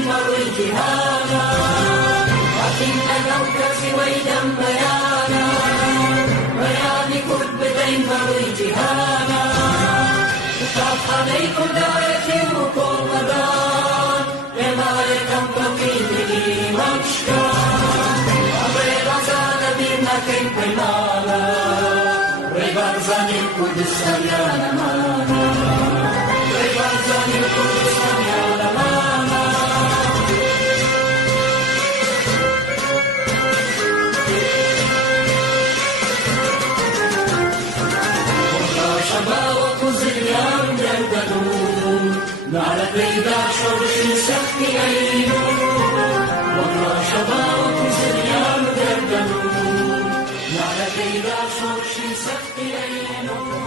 الجهانا لكن أنوك سويدا بيانا بيان كتبتين مروي جهانا تخاف عليكم دايتي وكل مدان لما يكم بقيني مشكان أبي غزال بينا كين بيمانا ريبارزان القدس يا نمانا ريبارزان القدس يا نمانا وزليان يرددون على بيدا شرش سخي عينون والله شباب وزليان يرددون على بيدا شرش سخي عينون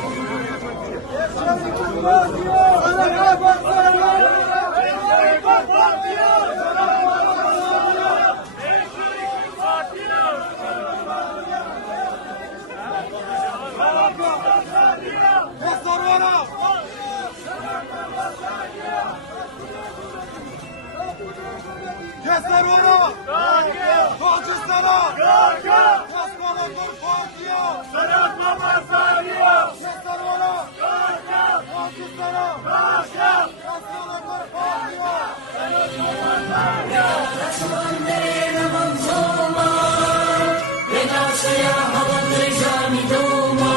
Keserora! Koçistana! Kosmolotlar Fatih'a! Sanat Mamazariya! Keserora! Koçistana! Kosmolotlar Fatih'a! Sanat Mamazariya! Rasmandena manzuma Venasya havandri zami duma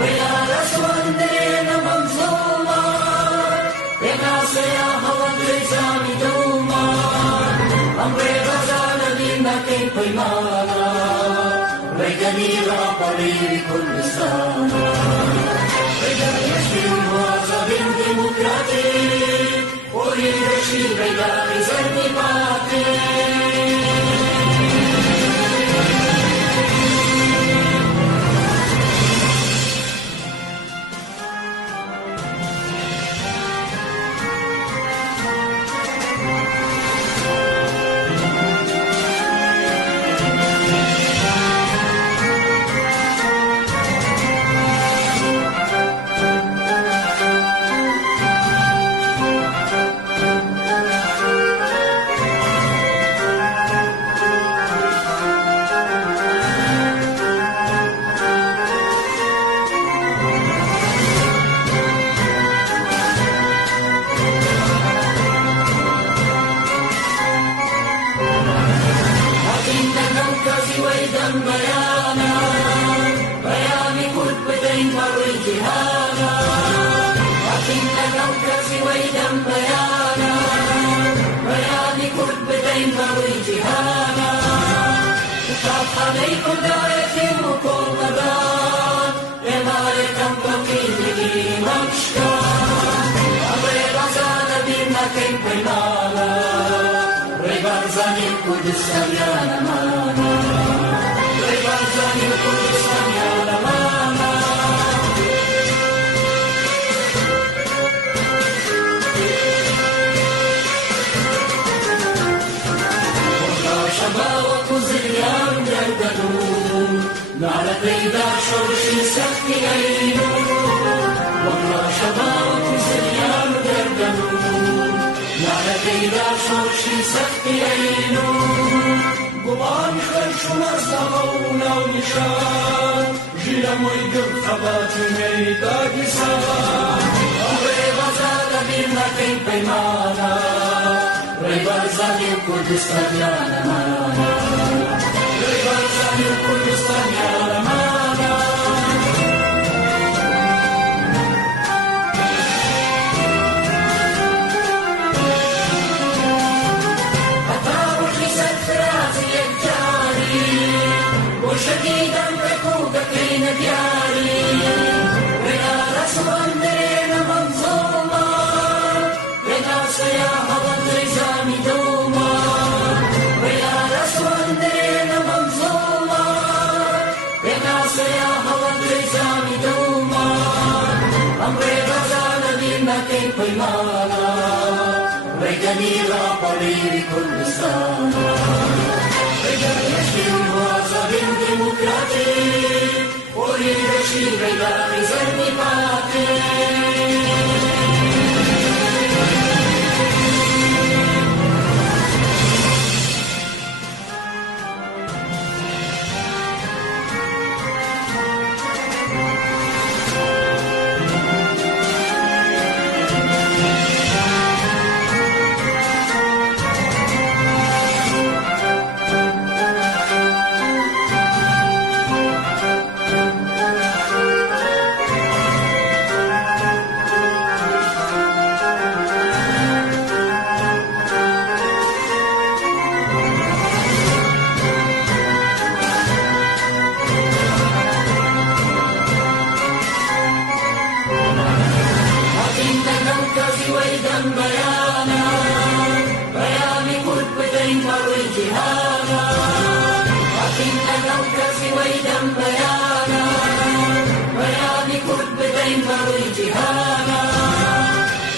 Vela rasmandena manzuma Venasya havandri zami duma Amre razana dina kay paymana Reganira paliri kulisana Regan yashil wazabin demokrati Oye yashil regan zarni pati بيانا بيان كتبتين مروي جهانا لكن لك سويدا بيانا بيان كتبتين مروي جهانا تخاف عليكم دايتي وكل مدان لما يكم بقيني مشكان أبي غزال بينا كين بيمانا ريبارزان القدس يا نمانا ريبارزان القدس يا نمانا والله شباب وزليان يرددون على بيدا شرش سخي عينون والله شباب وزليان يرددون على بيدا شرش سخي عينون قمان خرش مرزمونا ونشان جيلا مويقب خبات ميدا قسان أمري غزال بينا كين بيمانا ريبارزان القدس يا نمانا ريبارزان القدس يا نمانا وشديدا تكوك كين دياري ويا رسول درينا منظومة ويا سياحة والرزام دوما ويا رسول درينا منظومة ويا سياحة والرزام دوما أمري غزال بينا كين قيمانا ويجنيرا قليل كل سنة ويجن يشكي الواسع بالديمقراطي ويرشي بيدار زرني باتي إننا الكرسي ويدم بيانا بياني كتبتين مروي جهانا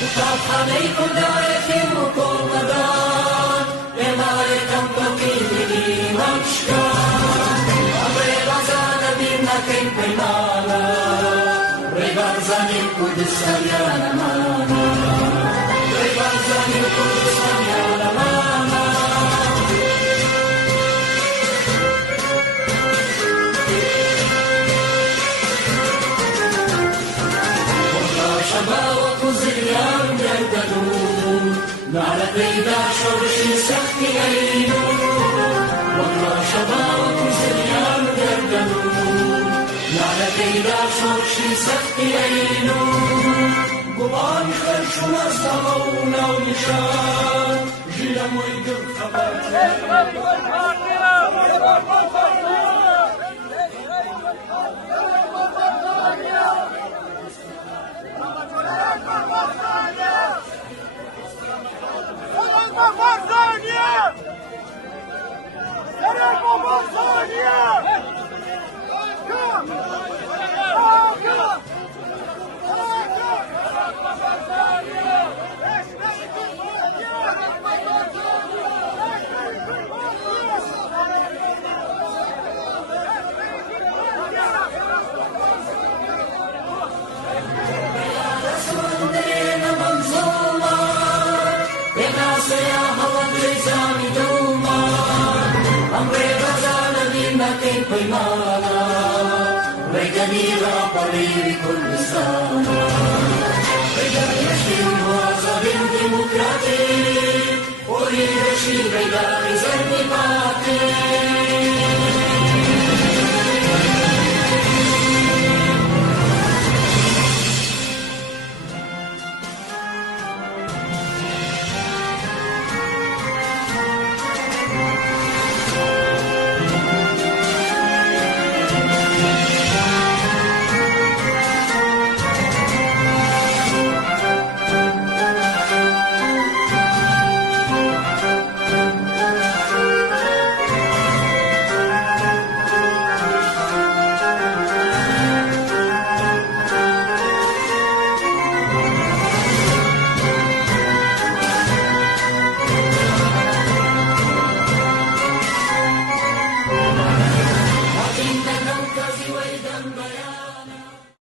وطاف عليكم دعية مقومدان لما يتنبقي لي مشكان أمري غزانا بنا كين بيمانا رغزاني القدس سريانا مانا رغزاني القدس سريانا مانا شباوة زريان يرددون على بيدا شرش سخي عينو والله شباوة زريان يرددون على بيدا شرش سخي عينو قبان خرشنا سمونا ونشان جيلم ويقف خبر قيمانا ويجنينا قليل كل سنة ويجني يشير وعصر ديمقراطي وريد شيء